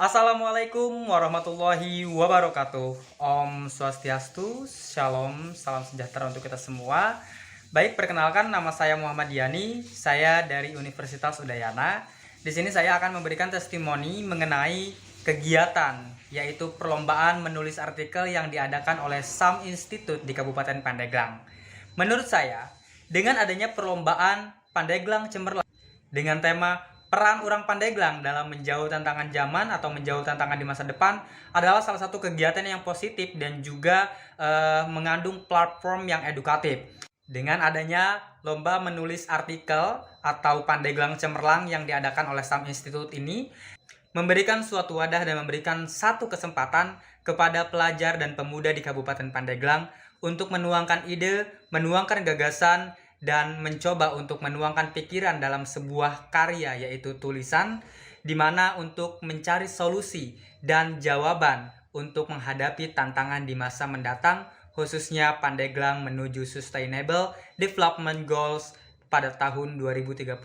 Assalamualaikum warahmatullahi wabarakatuh. Om Swastiastu, Shalom, salam sejahtera untuk kita semua. Baik, perkenalkan nama saya Muhammad Yani, saya dari Universitas Udayana. Di sini saya akan memberikan testimoni mengenai kegiatan, yaitu perlombaan menulis artikel yang diadakan oleh SAM Institute di Kabupaten Pandeglang. Menurut saya, dengan adanya perlombaan Pandeglang Cemerlang dengan tema peran orang Pandeglang dalam menjawab tantangan zaman atau menjawab tantangan di masa depan adalah salah satu kegiatan yang positif dan juga mengandung platform yang edukatif. Dengan adanya lomba menulis artikel atau Pandeglang Cemerlang yang diadakan oleh SAM Institute ini memberikan suatu wadah dan memberikan satu kesempatan kepada pelajar dan pemuda di Kabupaten Pandeglang untuk menuangkan ide, menuangkan gagasan, dan mencoba untuk menuangkan pikiran dalam sebuah karya, yaitu tulisan, di mana untuk mencari solusi dan jawaban untuk menghadapi tantangan di masa mendatang, khususnya Pandeglang menuju Sustainable Development Goals pada tahun 2030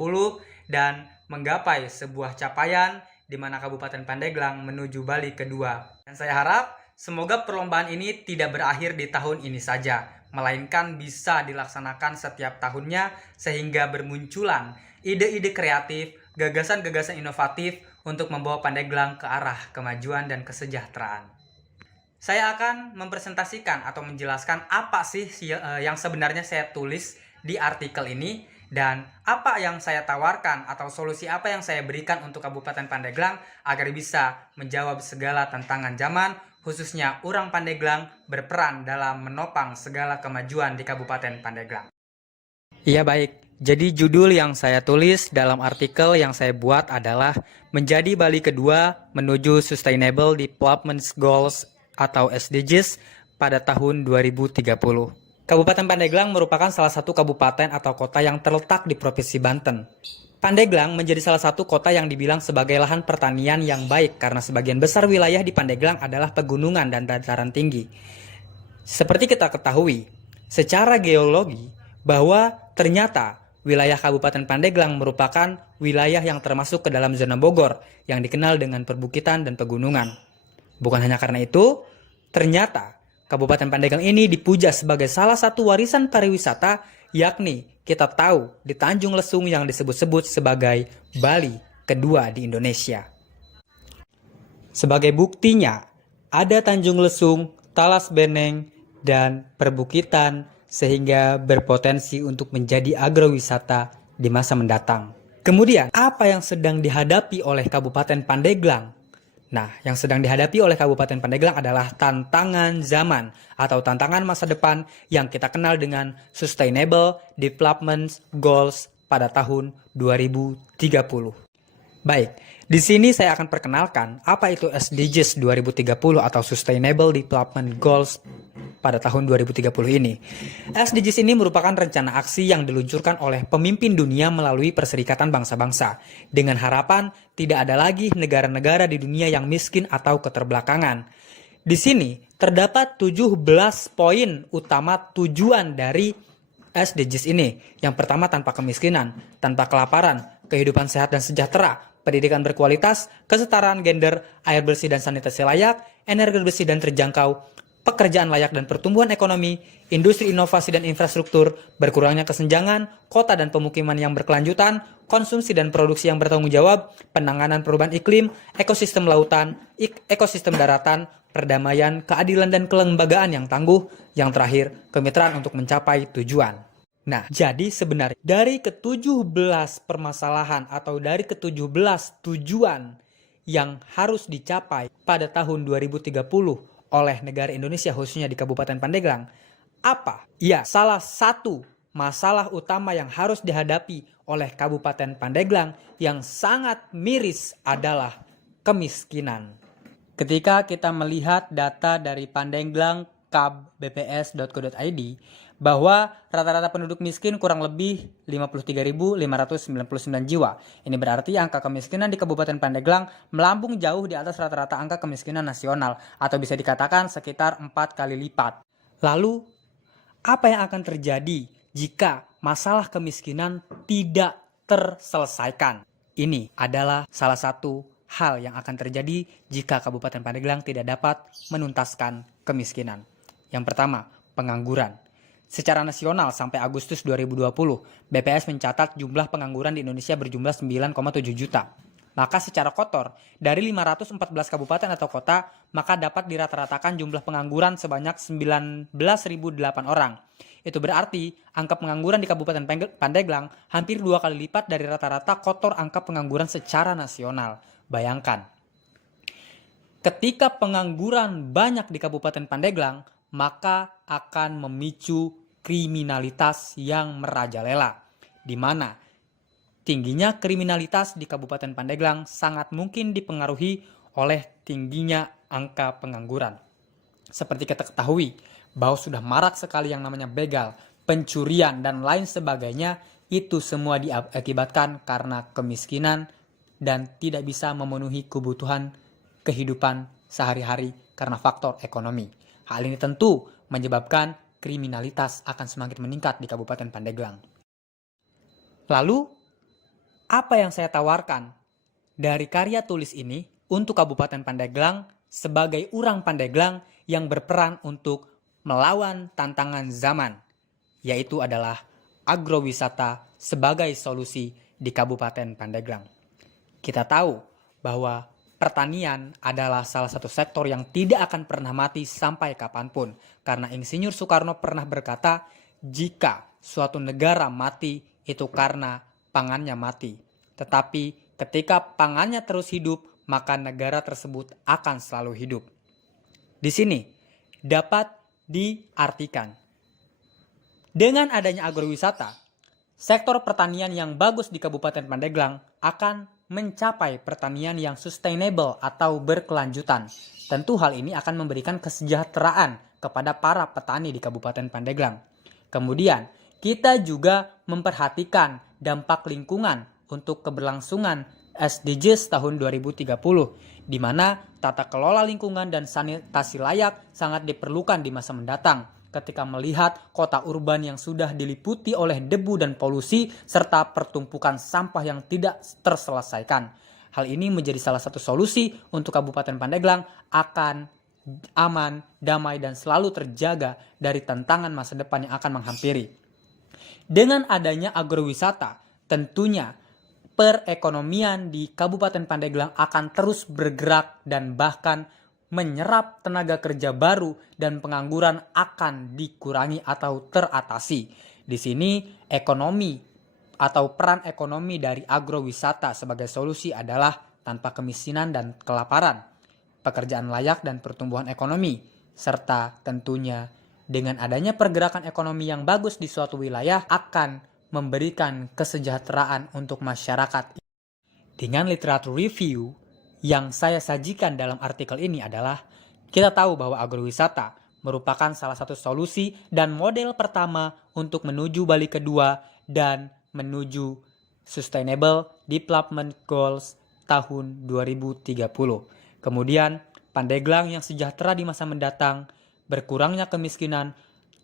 dan menggapai sebuah capaian di mana Kabupaten Pandeglang menuju Bali kedua. Dan saya harap semoga perlombaan ini tidak berakhir di tahun ini saja, melainkan bisa dilaksanakan setiap tahunnya sehingga bermunculan ide-ide kreatif, gagasan-gagasan inovatif untuk membawa Pandeglang ke arah kemajuan dan kesejahteraan. Saya akan mempresentasikan atau menjelaskan apa sih yang sebenarnya saya tulis di artikel ini dan apa yang saya tawarkan atau solusi apa yang saya berikan untuk Kabupaten Pandeglang agar bisa menjawab segala tantangan zaman, khususnya orang Pandeglang berperan dalam menopang segala kemajuan di Kabupaten Pandeglang. Iya baik, jadi judul yang saya tulis dalam artikel yang saya buat adalah Menjadi Bali Kedua Menuju Sustainable Development Goals atau SDGs pada tahun 2030. Kabupaten Pandeglang merupakan salah satu kabupaten atau kota yang terletak di Provinsi Banten. Pandeglang menjadi salah satu kota yang dibilang sebagai lahan pertanian yang baik karena sebagian besar wilayah di Pandeglang adalah pegunungan dan dataran tinggi. Seperti kita ketahui, secara geologi bahwa ternyata wilayah Kabupaten Pandeglang merupakan wilayah yang termasuk ke dalam zona Bogor yang dikenal dengan perbukitan dan pegunungan. Bukan hanya karena itu, ternyata Kabupaten Pandeglang ini dipuja sebagai salah satu warisan pariwisata, yakni kita tahu di Tanjung Lesung yang disebut-sebut sebagai Bali kedua di Indonesia. Sebagai buktinya, ada Tanjung Lesung, Talas Beneng, dan perbukitan sehingga berpotensi untuk menjadi agrowisata di masa mendatang. Kemudian, apa yang sedang dihadapi oleh Kabupaten Pandeglang? Nah, yang sedang dihadapi oleh Kabupaten Pandeglang adalah tantangan zaman atau tantangan masa depan yang kita kenal dengan Sustainable Development Goals pada tahun 2030. Baik, di sini saya akan perkenalkan apa itu SDGs 2030 atau Sustainable Development Goals pada tahun 2030 ini. SDGs ini merupakan rencana aksi yang diluncurkan oleh pemimpin dunia melalui Perserikatan Bangsa-Bangsa dengan harapan tidak ada lagi negara-negara di dunia yang miskin atau keterbelakangan. Di sini terdapat 17 poin utama tujuan dari SDGs ini. Yang pertama, tanpa kemiskinan, tanpa kelaparan, kehidupan sehat dan sejahtera, pendidikan berkualitas, kesetaraan gender, air bersih dan sanitasi layak, energi bersih dan terjangkau, pekerjaan layak dan pertumbuhan ekonomi, industri inovasi dan infrastruktur, berkurangnya kesenjangan, kota dan pemukiman yang berkelanjutan, konsumsi dan produksi yang bertanggung jawab, penanganan perubahan iklim, ekosistem lautan, ekosistem daratan, perdamaian, keadilan dan kelembagaan yang tangguh, yang terakhir, kemitraan untuk mencapai tujuan. Nah, jadi sebenarnya dari ke-17 permasalahan atau dari ke-17 tujuan yang harus dicapai pada tahun 2030 oleh negara Indonesia khususnya di Kabupaten Pandeglang, apa? Ya, salah satu masalah utama yang harus dihadapi oleh Kabupaten Pandeglang yang sangat miris adalah kemiskinan. Ketika kita melihat data dari Pandeglang kabps.co.id bahwa rata-rata penduduk miskin kurang lebih 53.599 jiwa. Ini berarti angka kemiskinan di Kabupaten Pandeglang melambung jauh di atas rata-rata angka kemiskinan nasional atau bisa dikatakan sekitar 4 kali lipat. Lalu, apa yang akan terjadi jika masalah kemiskinan tidak terselesaikan? Ini adalah salah satu hal yang akan terjadi jika Kabupaten Pandeglang tidak dapat menuntaskan kemiskinan. Yang pertama, pengangguran. Secara nasional sampai Agustus 2020, BPS mencatat jumlah pengangguran di Indonesia berjumlah 9,7 juta. Maka secara kotor, dari 514 kabupaten atau kota, maka dapat dirata-ratakan jumlah pengangguran sebanyak 19.008 orang. Itu berarti angka pengangguran di Kabupaten Pandeglang hampir 2 kali lipat dari rata-rata kotor angka pengangguran secara nasional. Bayangkan, ketika pengangguran banyak di Kabupaten Pandeglang, maka akan memicu kriminalitas yang merajalela, di mana tingginya kriminalitas di Kabupaten Pandeglang sangat mungkin dipengaruhi oleh tingginya angka pengangguran. Seperti kita ketahui bahwa sudah marak sekali yang namanya begal, pencurian, dan lain sebagainya. Itu semua diakibatkan karena kemiskinan dan tidak bisa memenuhi kebutuhan kehidupan sehari-hari karena faktor ekonomi. Hal ini tentu menyebabkan kriminalitas akan semakin meningkat di Kabupaten Pandeglang. Lalu, apa yang saya tawarkan dari karya tulis ini untuk Kabupaten Pandeglang sebagai orang Pandeglang yang berperan untuk melawan tantangan zaman, yaitu adalah agrowisata sebagai solusi di Kabupaten Pandeglang. Kita tahu bahwa pertanian adalah salah satu sektor yang tidak akan pernah mati sampai kapanpun, karena Insinyur Soekarno pernah berkata, jika suatu negara mati itu karena pangannya mati. Tetapi ketika pangannya terus hidup, maka negara tersebut akan selalu hidup. Di sini dapat diartikan, dengan adanya agrowisata, sektor pertanian yang bagus di Kabupaten Pandeglang akan mencapai pertanian yang sustainable atau berkelanjutan. Tentu hal ini akan memberikan kesejahteraan kepada para petani di Kabupaten Pandeglang. Kemudian, kita juga memperhatikan dampak lingkungan untuk keberlangsungan SDGs tahun 2030, di mana tata kelola lingkungan dan sanitasi layak sangat diperlukan di masa mendatang ketika melihat kota urban yang sudah diliputi oleh debu dan polusi serta pertumpukan sampah yang tidak terselesaikan. Hal ini menjadi salah satu solusi untuk Kabupaten Pandeglang akan aman, damai, dan selalu terjaga dari tantangan masa depan yang akan menghampiri. Dengan adanya agrowisata, tentunya perekonomian di Kabupaten Pandeglang akan terus bergerak dan bahkan menyerap tenaga kerja baru dan pengangguran akan dikurangi atau teratasi. Di sini ekonomi atau peran ekonomi dari agrowisata sebagai solusi adalah tanpa kemiskinan dan kelaparan, pekerjaan layak dan pertumbuhan ekonomi, serta tentunya dengan adanya pergerakan ekonomi yang bagus di suatu wilayah akan memberikan kesejahteraan untuk masyarakat. Dengan literatur review yang saya sajikan dalam artikel ini adalah, kita tahu bahwa agrowisata merupakan salah satu solusi dan model pertama untuk menuju Bali kedua dan menuju Sustainable Development Goals tahun 2030. Kemudian, Pandeglang yang sejahtera di masa mendatang, berkurangnya kemiskinan,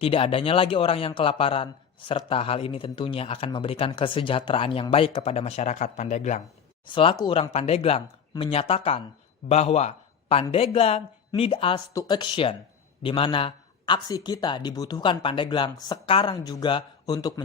tidak adanya lagi orang yang kelaparan, serta hal ini tentunya akan memberikan kesejahteraan yang baik kepada masyarakat Pandeglang. Selaku orang Pandeglang menyatakan bahwa Pandeglang need us to action, di mana aksi kita dibutuhkan Pandeglang sekarang juga untuk